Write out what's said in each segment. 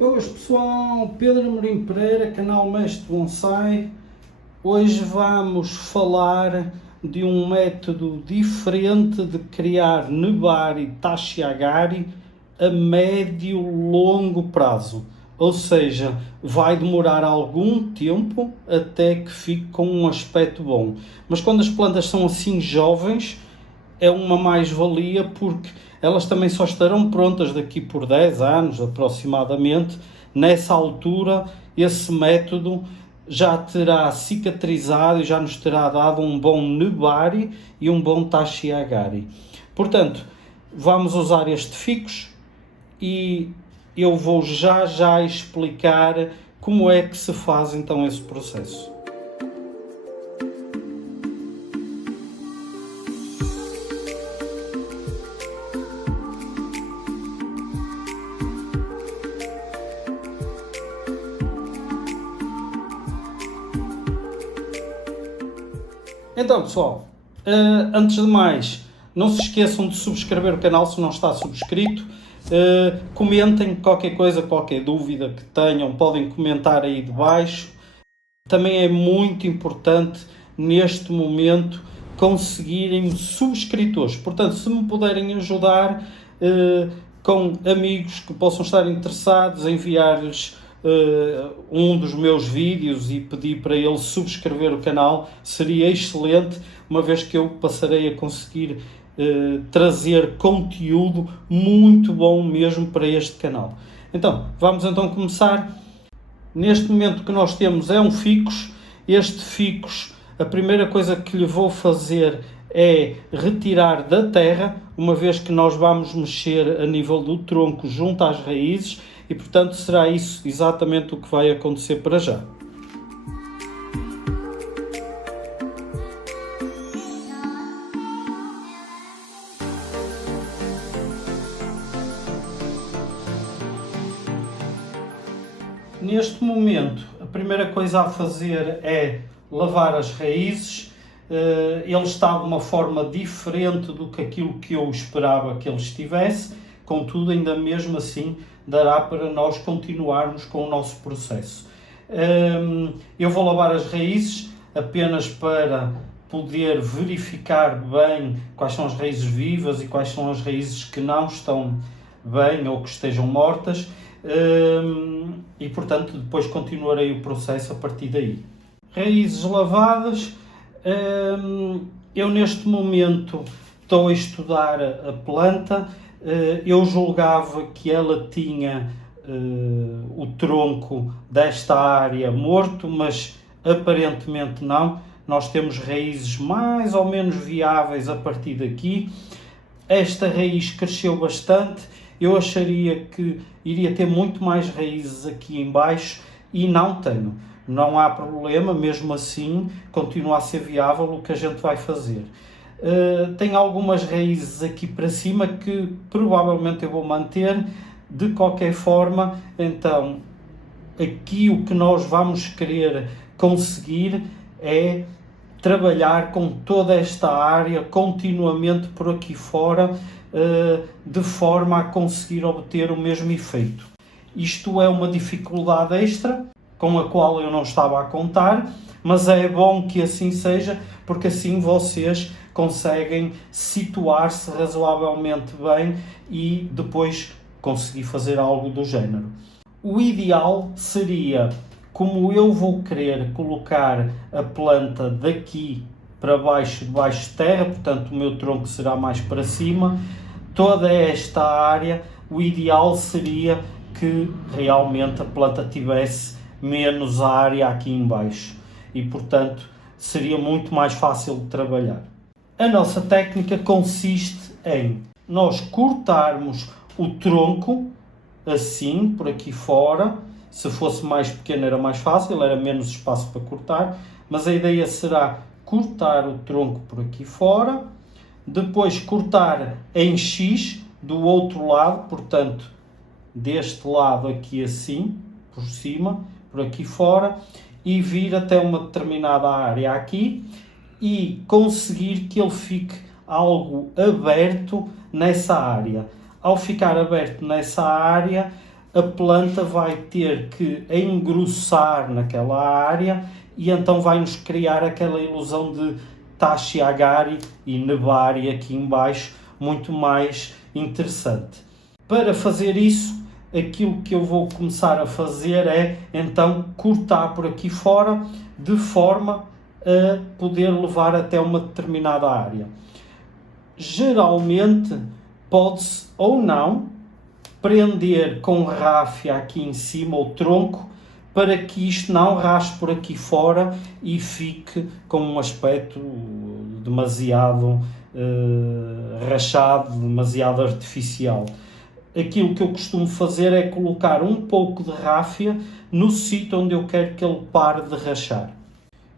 Boas pessoal, Pedro Amorim Pereira, canal Mestre Bonsai. Hoje vamos falar de um método diferente de criar Nebari Tachiagari a médio e longo prazo. Ou seja, vai demorar algum tempo até que fique com um aspecto bom. Mas quando as plantas são assim jovens, é uma mais-valia porque elas também só estarão prontas daqui por 10 anos aproximadamente. Nessa altura, esse método já terá cicatrizado e já nos terá dado um bom Nebari e um bom Tachiagari. Portanto, vamos usar este ficus e eu vou já explicar como é que se faz então esse processo. Então pessoal, antes de mais, não se esqueçam de subscrever o canal se não está subscrito. Comentem qualquer coisa, qualquer dúvida que tenham, podem comentar aí de baixo. Também é muito importante neste momento conseguirem subscritores. Portanto, se me puderem ajudar com amigos que possam estar interessados, enviar-lhes um dos meus vídeos e pedir para eles subscrever o canal, seria excelente, uma vez que eu passarei a conseguir trazer conteúdo muito bom mesmo para este canal. Então, vamos então começar. Neste momento que nós temos é um ficus. Este ficus, a primeira coisa que lhe vou fazer é retirar da terra, uma vez que nós vamos mexer a nível do tronco junto às raízes e, portanto, será isso exatamente o que vai acontecer para já. Neste momento, a primeira coisa a fazer é lavar as raízes. Ele está de uma forma diferente do que aquilo que eu esperava que ele estivesse, contudo, ainda mesmo assim, dará para nós continuarmos com o nosso processo. Eu vou lavar as raízes apenas para poder verificar bem quais são as raízes vivas e quais são as raízes que não estão bem ou que estejam mortas. E portanto depois continuarei o processo a partir daí. Raízes lavadas, eu neste momento estou a estudar a planta. Eu julgava que ela tinha o tronco desta área morto, mas aparentemente não. Nós temos raízes mais ou menos viáveis a partir daqui. Esta raiz cresceu bastante. Eu acharia que iria ter muito mais raízes aqui em baixo e não tenho. Não há problema, mesmo assim continua a ser viável o que a gente vai fazer. Tem algumas raízes aqui para cima que provavelmente eu vou manter. De qualquer forma, então, aqui o que nós vamos querer conseguir é trabalhar com toda esta área continuamente por aqui fora, de forma a conseguir obter o mesmo efeito. Isto é uma dificuldade extra com a qual eu não estava a contar, mas é bom que assim seja, porque assim vocês conseguem situar-se razoavelmente bem e depois conseguir fazer algo do género. O ideal seria, como eu vou querer colocar a planta daqui para baixo, debaixo de terra, portanto o meu tronco será mais para cima, toda esta área, o ideal seria que realmente a planta tivesse menos área aqui em baixo e, portanto, seria muito mais fácil de trabalhar. A nossa técnica consiste em nós cortarmos o tronco assim, por aqui fora. Se fosse mais pequeno era mais fácil, era menos espaço para cortar, mas a ideia será cortar o tronco por aqui fora, depois cortar em X do outro lado, portanto, deste lado aqui assim, por cima, por aqui fora, e vir até uma determinada área aqui e conseguir que ele fique algo aberto nessa área. Ao ficar aberto nessa área, a planta vai ter que engrossar naquela área e então vai-nos criar aquela ilusão de Tachiagari e Nebari aqui embaixo, muito mais interessante. Para fazer isso, aquilo que eu vou começar a fazer é então cortar por aqui fora, de forma a poder levar até uma determinada área. Geralmente pode-se ou não prender com ráfia aqui em cima o tronco, para que isto não raspe por aqui fora e fique com um aspecto demasiado rachado, demasiado artificial. Aquilo que eu costumo fazer é colocar um pouco de ráfia no sítio onde eu quero que ele pare de rachar.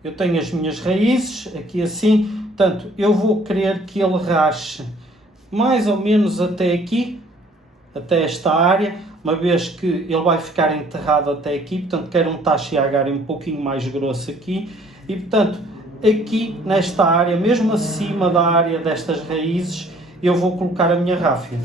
Eu tenho as minhas raízes aqui assim, portanto eu vou querer que ele rache mais ou menos até aqui, até esta área, uma vez que ele vai ficar enterrado até aqui, portanto quero um Tachiagari um pouquinho mais grosso aqui, e portanto aqui nesta área, mesmo acima da área destas raízes, eu vou colocar a minha ráfia.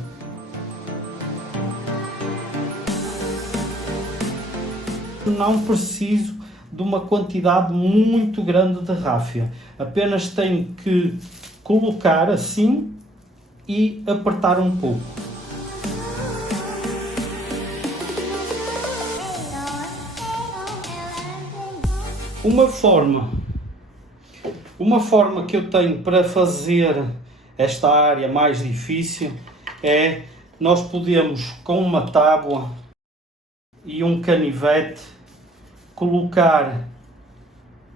Não preciso de uma quantidade muito grande de ráfia, apenas tenho que colocar assim e apertar um pouco. Uma forma que eu tenho para fazer esta área mais difícil é nós podemos, com uma tábua e um canivete, colocar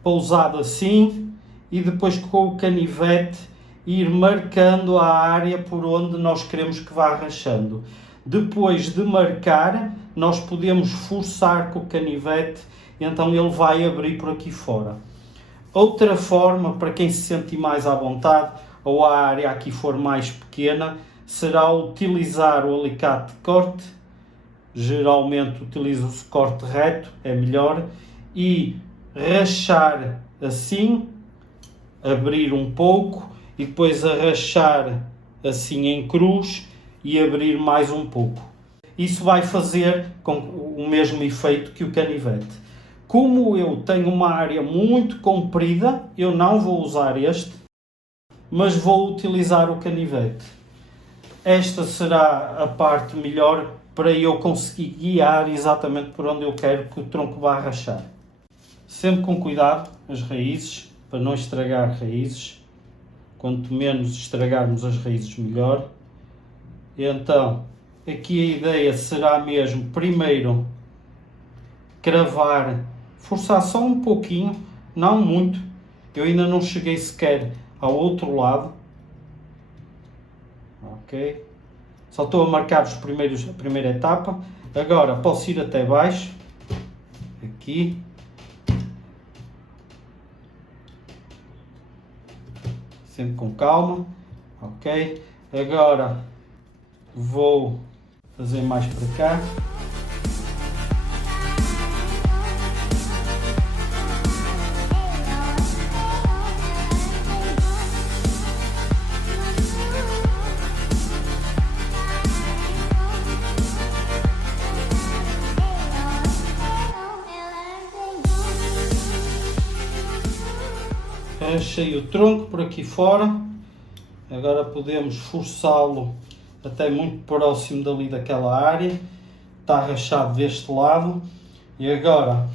pousado assim e depois com o canivete ir marcando a área por onde nós queremos que vá rachando. Depois de marcar, nós podemos forçar com o canivete, então ele vai abrir por aqui fora. Outra forma, para quem se sentir mais à vontade, ou a área aqui for mais pequena, será utilizar o alicate de corte. Geralmente utiliza-se corte reto, é melhor, e rachar assim, abrir um pouco, e depois arrachar assim em cruz e abrir mais um pouco. Isso vai fazer com o mesmo efeito que o canivete. Como eu tenho uma área muito comprida, eu não vou usar este, mas vou utilizar o canivete. Esta será a parte melhor para eu conseguir guiar exatamente por onde eu quero que o tronco vá rachar. Sempre com cuidado as raízes, para não estragar raízes. Quanto menos estragarmos as raízes, melhor. Então, aqui a ideia será mesmo, primeiro, cravar, forçar só um pouquinho, não muito. Eu ainda não cheguei sequer ao outro lado. Ok? Só estou a marcar a primeira etapa. Agora posso ir até baixo. Aqui. Sempre com calma. Ok? Agora vou fazer mais para cá. Rachei o tronco por aqui fora, agora podemos forçá-lo até muito próximo dali daquela área, está rachado deste lado, e agora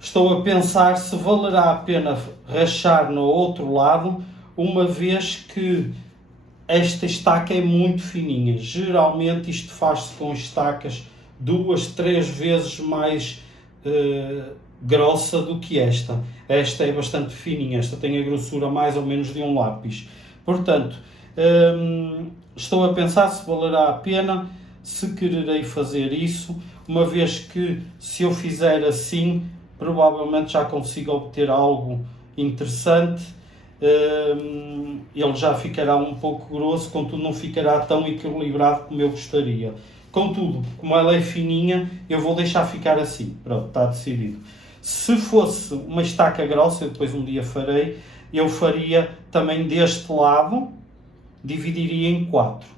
estou a pensar se valerá a pena rachar no outro lado, uma vez que esta estaca é muito fininha. Geralmente isto faz-se com estacas 2, 3 vezes mais grossa do que esta. Esta é bastante fininha, esta tem a grossura mais ou menos de um lápis. Portanto, estou a pensar se valerá a pena, se quererei fazer isso, uma vez que se eu fizer assim, provavelmente já consigo obter algo interessante. Ele já ficará um pouco grosso, contudo não ficará tão equilibrado como eu gostaria. Contudo, como ela é fininha, eu vou deixar ficar assim. Pronto, está decidido. Se fosse uma estaca grossa, eu depois um dia farei, eu faria também deste lado, dividiria em 4.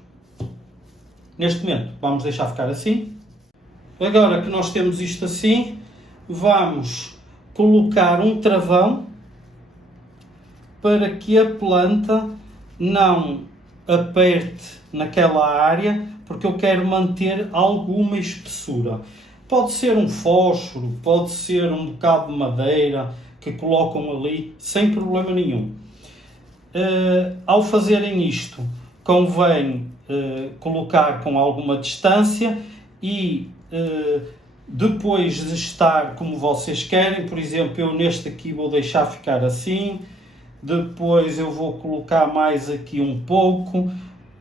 Neste momento, vamos deixar ficar assim. Agora que nós temos isto assim, vamos colocar um travão para que a planta não aperte naquela área, porque eu quero manter alguma espessura. Pode ser um fósforo, pode ser um bocado de madeira que colocam ali, sem problema nenhum. Ao fazerem isto, convém colocar com alguma distância e depois de estar como vocês querem, por exemplo, eu neste aqui vou deixar ficar assim, depois eu vou colocar mais aqui um pouco,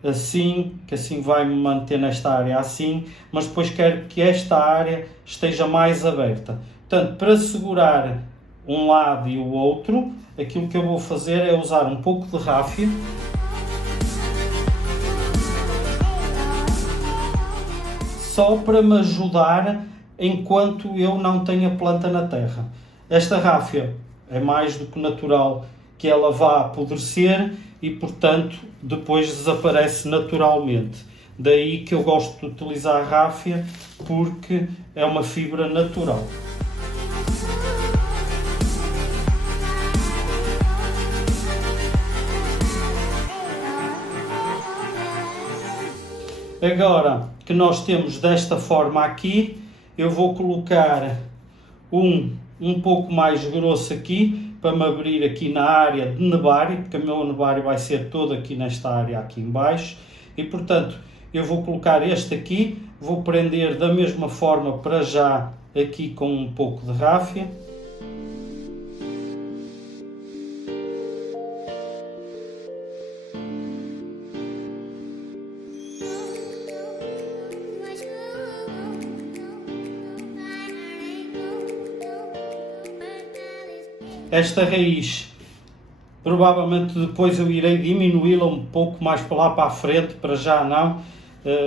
assim, que assim vai me manter nesta área assim, mas depois quero que esta área esteja mais aberta. Portanto, para segurar um lado e o outro, aquilo que eu vou fazer é usar um pouco de ráfia. Só para me ajudar enquanto eu não tenho a planta na terra. Esta ráfia é mais do que natural que ela vá apodrecer e, portanto, depois desaparece naturalmente. Daí que eu gosto de utilizar a ráfia, porque é uma fibra natural. Agora que nós temos desta forma aqui, eu vou colocar um pouco mais grosso aqui, para me abrir aqui na área de nebário, porque o meu nebário vai ser todo aqui nesta área aqui em baixo, e portanto eu vou colocar este aqui, vou prender da mesma forma para já aqui com um pouco de ráfia. Esta raiz, provavelmente depois eu irei diminuí-la um pouco mais para lá para a frente, para já não,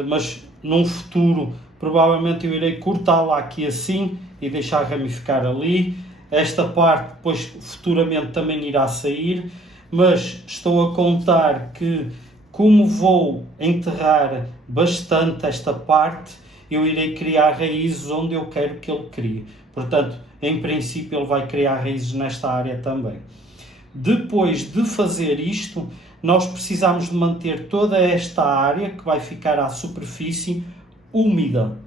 mas num futuro provavelmente eu irei cortá-la aqui assim e deixar ramificar ali. Esta parte depois futuramente também irá sair, mas estou a contar que, como vou enterrar bastante esta parte, eu irei criar raízes onde eu quero que ele crie. Portanto, em princípio, ele vai criar raízes nesta área também. Depois de fazer isto, nós precisamos de manter toda esta área, que vai ficar à superfície, úmida.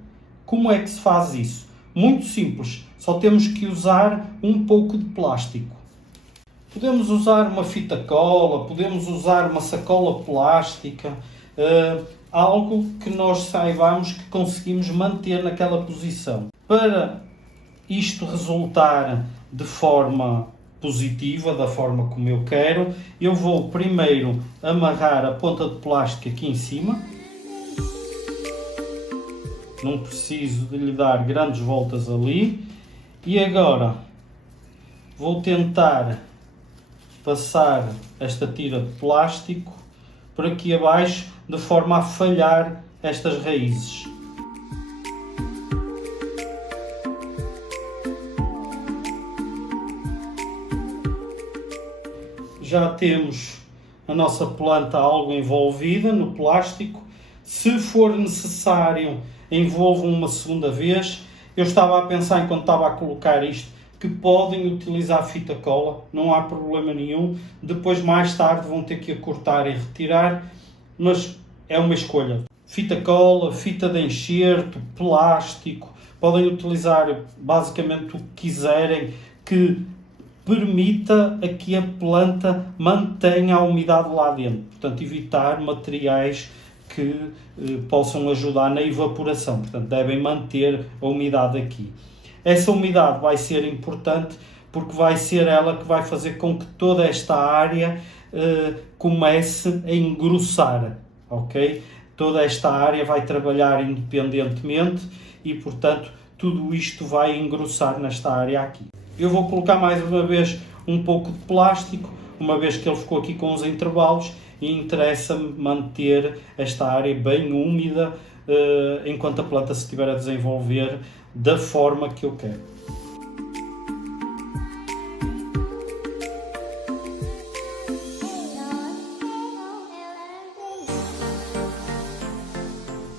Como é que se faz isso? Muito simples, só temos que usar um pouco de plástico. Podemos usar uma fita cola, podemos usar uma sacola plástica, algo que nós saibamos que conseguimos manter naquela posição. Para isto resultar de forma positiva, da forma como eu quero, eu vou primeiro amarrar a ponta de plástico aqui em cima. Não preciso de lhe dar grandes voltas ali. E agora vou tentar passar esta tira de plástico por aqui abaixo, de forma a falhar estas raízes. Já temos a nossa planta algo envolvida no plástico. Se for necessário, envolvam uma segunda vez. Eu estava a pensar, enquanto estava a colocar isto, que podem utilizar fita cola, não há problema nenhum. Depois, mais tarde, vão ter que a cortar e retirar, mas é uma escolha. Fita cola, fita de enxerto, plástico, podem utilizar basicamente o que quiserem que permita a que a planta mantenha a umidade lá dentro. Portanto, evitar materiais que possam ajudar na evaporação. Portanto, devem manter a umidade aqui. Essa umidade vai ser importante porque vai ser ela que vai fazer com que toda esta área comece a engrossar, ok? Toda esta área vai trabalhar independentemente e, portanto, tudo isto vai engrossar nesta área aqui. Eu vou colocar mais uma vez um pouco de plástico, uma vez que ele ficou aqui com os intervalos, e interessa-me manter esta área bem úmida enquanto a planta se estiver a desenvolver da forma que eu quero.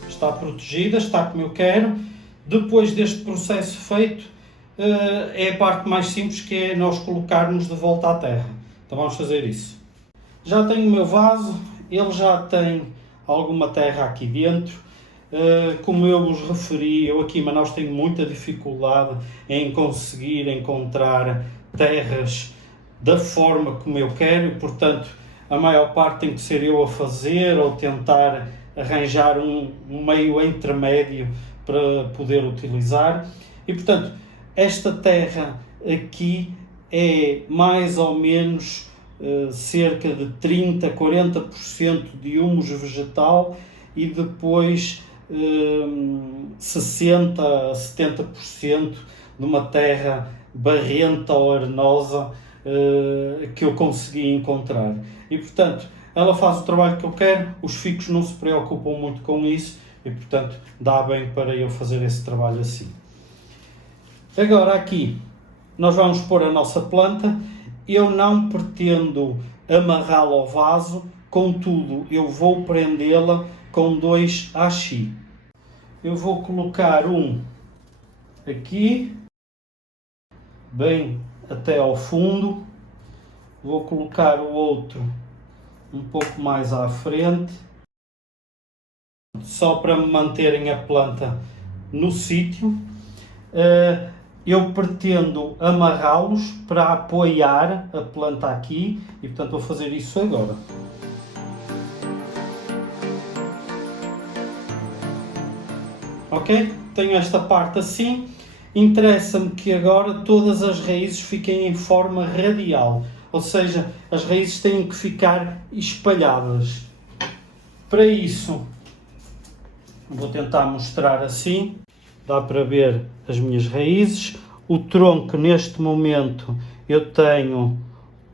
Está protegida, está como eu quero. Depois deste processo feito, é a parte mais simples, que é nós colocarmos de volta à terra. Então vamos fazer isso. Já tenho o meu vaso, ele já tem alguma terra aqui dentro. Como eu vos referi, eu aqui em Manaus tenho muita dificuldade em conseguir encontrar terras da forma como eu quero, portanto a maior parte tem que ser eu a fazer ou tentar arranjar um meio intermédio para poder utilizar. E portanto esta terra aqui é mais ou menos cerca de 30 a 40% de humus vegetal e depois 60 a 70% de uma terra barrenta ou arenosa que eu consegui encontrar. E portanto ela faz o trabalho que eu quero, os ficos não se preocupam muito com isso e portanto dá bem para eu fazer esse trabalho assim. Agora aqui nós vamos pôr a nossa planta. Eu não pretendo amarrá-la ao vaso, contudo eu vou prendê-la com 2 hashi. Eu vou colocar um aqui, bem até ao fundo, vou colocar o outro um pouco mais à frente, só para me manterem a planta no sítio. Eu pretendo amarrá-los para apoiar a planta aqui e portanto vou fazer isso agora. Ok? Tenho esta parte assim. Interessa-me que agora todas as raízes fiquem em forma radial, ou seja, as raízes têm que ficar espalhadas. Para isso, vou tentar mostrar assim. Dá para ver as minhas raízes. O tronco, neste momento, eu tenho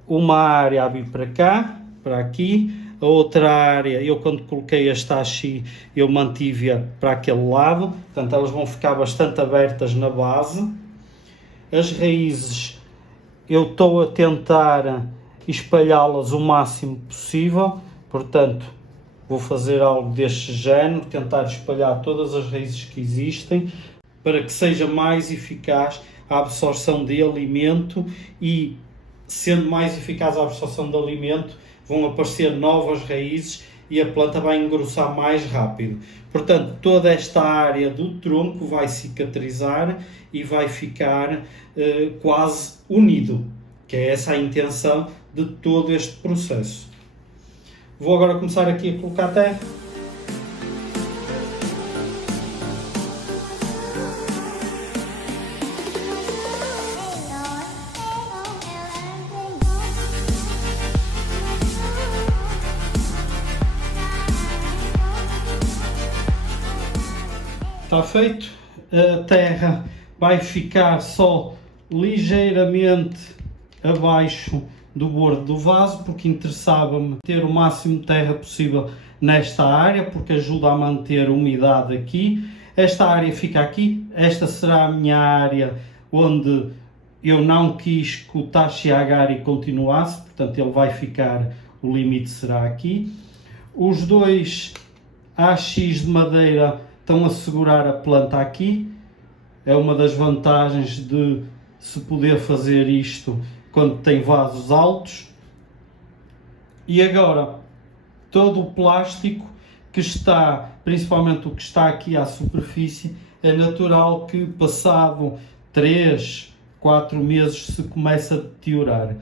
uma área a vir para cá, para aqui. A outra área, eu quando coloquei este hashi, eu mantive-a para aquele lado. Portanto, elas vão ficar bastante abertas na base. As raízes, eu estou a tentar espalhá-las o máximo possível. Portanto, vou fazer algo deste género, tentar espalhar todas as raízes que existem, para que seja mais eficaz a absorção de alimento e, sendo mais eficaz a absorção de alimento, vão aparecer novas raízes e a planta vai engrossar mais rápido. Portanto, toda esta área do tronco vai cicatrizar e vai ficar quase unido, que é essa a intenção de todo este processo. Vou agora começar aqui a colocar terra. Está feito. A terra vai ficar só ligeiramente abaixo do bordo do vaso, porque interessava-me ter o máximo de terra possível nesta área, porque ajuda a manter a umidade aqui. Esta área fica aqui. Esta será a minha área onde eu não quis que o Tashi Agari continuasse, portanto ele vai ficar, o limite será aqui. Os 2 AX de madeira estão a segurar a planta aqui. É uma das vantagens de se poder fazer isto quando tem vasos altos. E agora, todo o plástico que está, principalmente o que está aqui à superfície, é natural que passado 3, 4 meses se comece a deteriorar.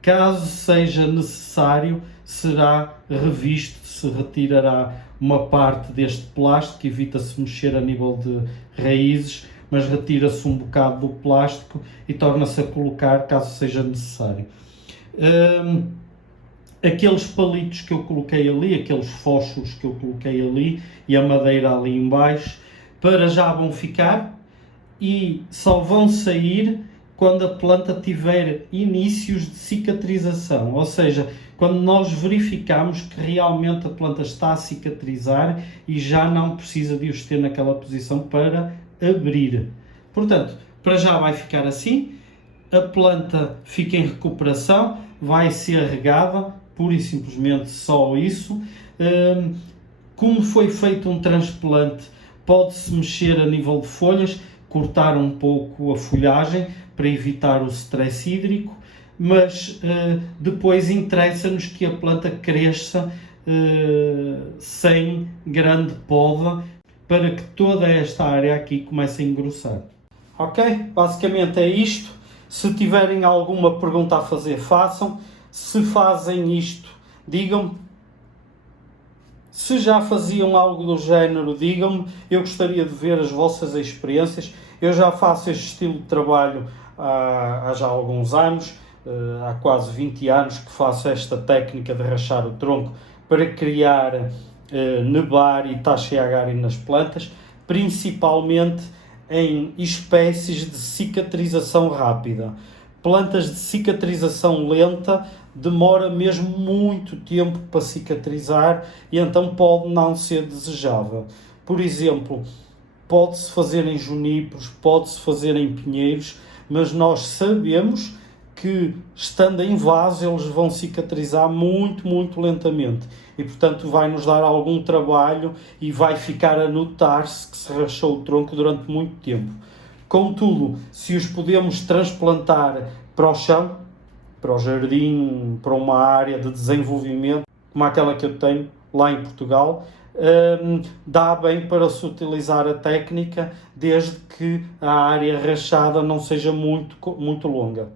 Caso seja necessário, será revisto, se retirará uma parte deste plástico, evita-se mexer a nível de raízes, mas retira-se um bocado do plástico e torna-se a colocar caso seja necessário. Aqueles palitos que eu coloquei ali, aqueles fósforos que eu coloquei ali e a madeira ali em baixo, para já vão ficar e só vão sair quando a planta tiver inícios de cicatrização, ou seja, quando nós verificamos que realmente a planta está a cicatrizar e já não precisa de os ter naquela posição para abrir. Portanto, para já vai ficar assim, a planta fica em recuperação, vai ser regada, pura e simplesmente só isso. Como foi feito um transplante, Pode-se mexer a nível de folhas, cortar um pouco a folhagem para evitar o stress hídrico, mas depois interessa-nos que a planta cresça sem grande poda, para que toda esta área aqui comece a engrossar. Ok? Basicamente é isto. Se tiverem alguma pergunta a fazer, façam. Se fazem isto, digam-me. Se já faziam algo do género, digam-me. Eu gostaria de ver as vossas experiências. Eu já faço este estilo de trabalho há já alguns anos, há quase 20 anos que faço esta técnica de rachar o tronco para criar nebar e taxa agarem nas plantas, principalmente em espécies de cicatrização rápida. Plantas de cicatrização lenta demora mesmo muito tempo para cicatrizar e então pode não ser desejável. Por exemplo, pode-se fazer em juníperos, pode-se fazer em pinheiros, mas nós sabemos que, estando em vaso, eles vão cicatrizar muito, muito lentamente. E, portanto, vai nos dar algum trabalho e vai ficar a notar-se que se rachou o tronco durante muito tempo. Contudo, se os podemos transplantar para o chão, para o jardim, para uma área de desenvolvimento, como aquela que eu tenho lá em Portugal, dá bem para se utilizar a técnica, desde que a área rachada não seja muito longa.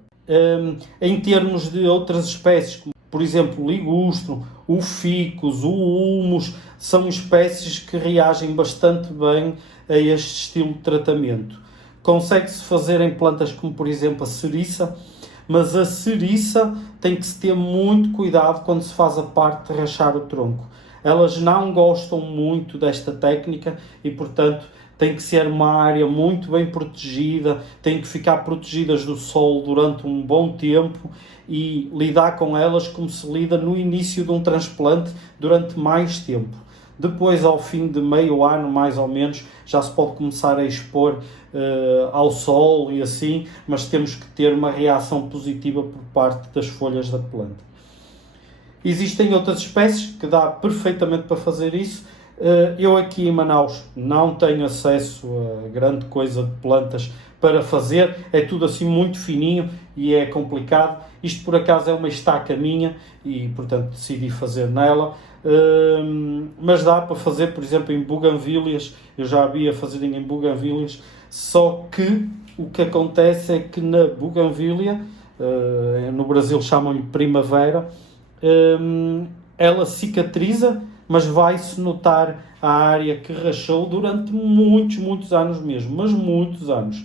Em termos de outras espécies, como por exemplo o ligustro, o ficus, o ulmus, são espécies que reagem bastante bem a este estilo de tratamento. Consegue-se fazer em plantas como por exemplo a ceriça, mas a ceriça tem que se ter muito cuidado quando se faz a parte de rachar o tronco. Elas não gostam muito desta técnica e, portanto, tem que ser uma área muito bem protegida, tem que ficar protegidas do sol durante um bom tempo e lidar com elas como se lida no início de um transplante durante mais tempo. Depois, ao fim de meio ano, mais ou menos, já se pode começar a expor ao sol e assim, mas temos que ter uma reação positiva por parte das folhas da planta. Existem outras espécies que dá perfeitamente para fazer isso. Eu aqui em Manaus não tenho acesso a grande coisa de plantas para fazer, é tudo assim muito fininho e é complicado. Isto por acaso é uma estaca minha e portanto decidi fazer nela, mas dá para fazer, por exemplo, em buganvílias. Eu já havia fazerem em buganvílias, só que o que acontece é que na buganvília, no Brasil chamam-lhe primavera, ela cicatriza, mas vai-se notar a área que rachou durante muitos anos mesmo, mas muitos anos.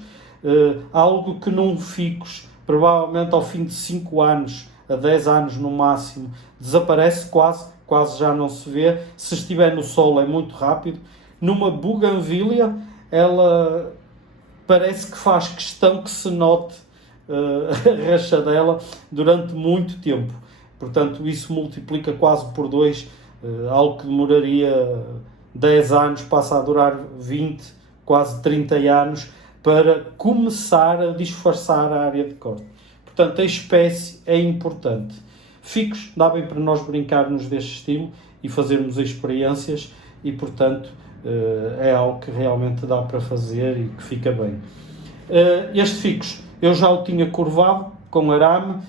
Algo que num ficus, provavelmente ao fim de 5 anos, a 10 anos no máximo, desaparece quase já não se vê. Se estiver no sol é muito rápido. Numa buganvília, ela parece que faz questão que se note a rachadela durante muito tempo. Portanto, isso multiplica quase por 2, algo que demoraria 10 anos, passa a durar 20, quase 30 anos, para começar a disfarçar a área de corte. Portanto, a espécie é importante. Ficus, dá bem para nós brincarmos deste estilo e fazermos experiências e, portanto, é algo que realmente dá para fazer e que fica bem. Este ficus, eu já o tinha curvado com arame,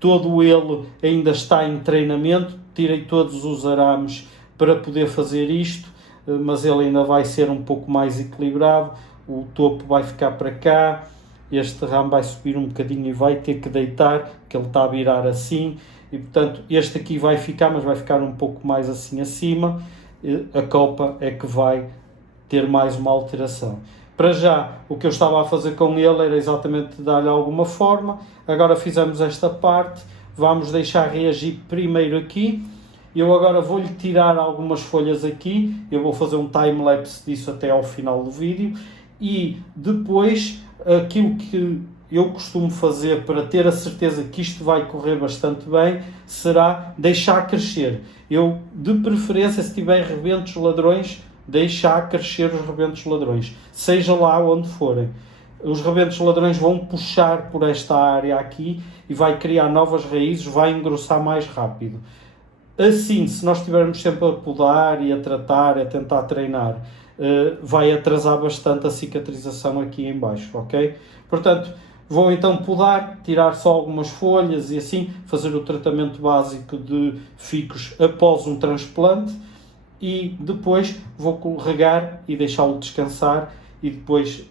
todo ele ainda está em treinamento, tirei todos os arames para poder fazer isto, mas ele ainda vai ser um pouco mais equilibrado, o topo vai ficar para cá, este ramo vai subir um bocadinho e vai ter que deitar, que ele está a virar assim, e portanto este aqui vai ficar, mas vai ficar um pouco mais assim acima, a copa é que vai ter mais uma alteração. Para já, o que eu estava a fazer com ele era exatamente dar-lhe alguma forma. Agora fizemos esta parte, vamos deixar reagir primeiro aqui. Eu agora vou-lhe tirar algumas folhas aqui, eu vou fazer um time-lapse disso até ao final do vídeo. E depois, aquilo que eu costumo fazer para ter a certeza que isto vai correr bastante bem, será deixar crescer. Eu, de preferência, se tiver rebentos ladrões, deixar crescer os rebentos ladrões, seja lá onde forem. Os rebentos ladrões vão puxar por esta área aqui e vai criar novas raízes, vai engrossar mais rápido. Assim, se nós estivermos sempre a podar e a tratar, a tentar treinar, vai atrasar bastante a cicatrização aqui em baixo, ok? Portanto, vou então podar, tirar só algumas folhas e assim fazer o tratamento básico de ficos após um transplante e depois vou regar e deixá-lo descansar e depois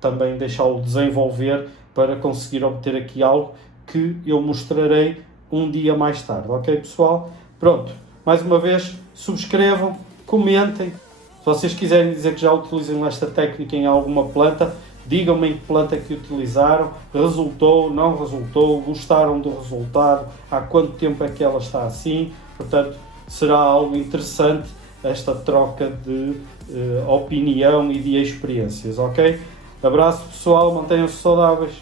também deixá-lo desenvolver para conseguir obter aqui algo que eu mostrarei um dia mais tarde, ok pessoal? Pronto, mais uma vez, subscrevam, comentem. Se vocês quiserem dizer que já utilizam esta técnica em alguma planta, digam-me em que planta que utilizaram, resultou, não resultou, gostaram do resultado, há quanto tempo é que ela está assim. Portanto, será algo interessante esta troca de opinião e de experiências, ok? Abraço pessoal, mantenham-se saudáveis.